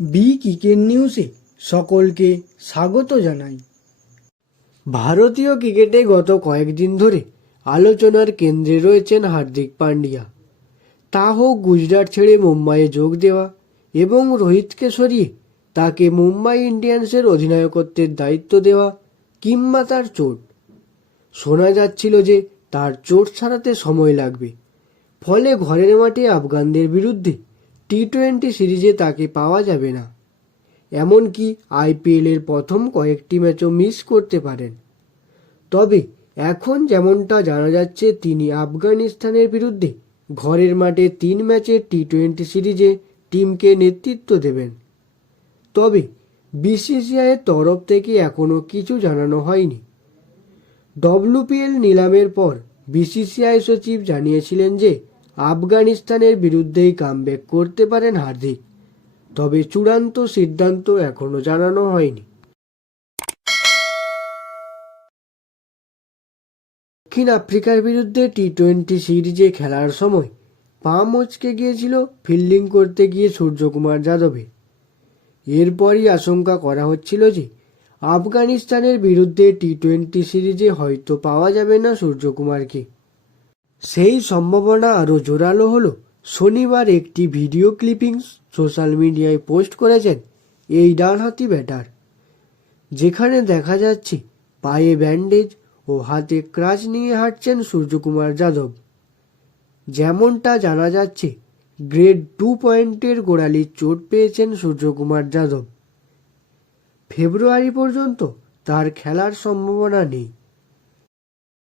B cricket নিউজে সকলকে স্বাগত জানাই। ভারতীয় ক্রিকেটে গত কয়েকদিন ধরে আলোচনার কেন্দ্রে রয়েছেন হার্দিক পান্ডিয়া। তা হোক গুজরাট ছেড়ে মুম্বাইয়ে যোগ দেওয়া এবং রোহিতকে সরিয়ে তাকে মুম্বাই ইন্ডিয়ান্সের অধিনায়কত্বের দায়িত্ব দেওয়া কিংবা তার চোট। শোনা যাচ্ছিল যে তার চোট ছাড়াতে সময় লাগবে। ফলে ঘরের মাঠে আফগানদের বিরুদ্ধে টি টোয়েন্টি সিরিজে তাকে পাওয়া যাবে না। এমনকি আইপিএলের প্রথম কয়েকটি ম্যাচও মিস করতে পারেন। তবে এখন যেমনটা জানা যাচ্ছে, তিনি আফগানিস্তানের বিরুদ্ধে ঘরের মাঠে তিন ম্যাচের টি টোয়েন্টি সিরিজে টিমকে নেতৃত্ব দেবেন। তবে বিসিসিআইয়ের তরফ থেকে এখনও কিছু জানানো হয়নি। ডব্লিউপিএল নিলামের পর বিসিসিআই সচিব জানিয়েছিলেন যে আফগানিস্তানের বিরুদ্ধেই কামব্যাক করতে পারেন হার্দিক। তবে চূড়ান্ত সিদ্ধান্ত এখনও জানানো হয়নি। দক্ষিণ আফ্রিকার বিরুদ্ধে টি টোয়েন্টি সিরিজে খেলার সময় পা মচকে গিয়েছিল ফিল্ডিং করতে গিয়ে সূর্যকুমার যাদবের। এরপরই আশঙ্কা করা হচ্ছিল যে আফগানিস্তানের বিরুদ্ধে টি টোয়েন্টি সিরিজে হয়তো পাওয়া যাবে না সূর্যকুমারকে। সেই সম্ভাবনা আরও জোরালো হলো। শনিবার একটি ভিডিও ক্লিপিংস সোশ্যাল মিডিয়ায় পোস্ট করেছেন এই ডানহাতি ব্যাটার। যেখানে দেখা যাচ্ছে পায়ে ব্যান্ডেজ ও হাতে ক্রাচ নিয়ে হাঁটছেন সূর্যকুমার যাদব। যেমনটা জানা যাচ্ছে, গ্রেড টু পয়েন্টের গোড়ালির চোট পেয়েছেন সূর্যকুমার যাদব। ফেব্রুয়ারি পর্যন্ত তার খেলার সম্ভাবনা নেই।